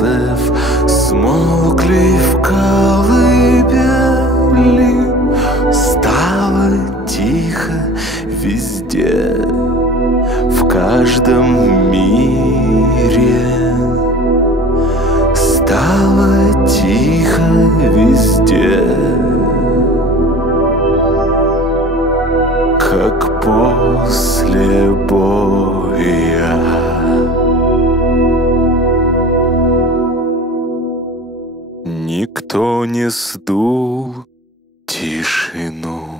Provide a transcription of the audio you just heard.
серцев смолкли в колыбели. Стало тихо везде, в каждом мире. Стало тихо везде, как после боя. Никто не сдул тишину.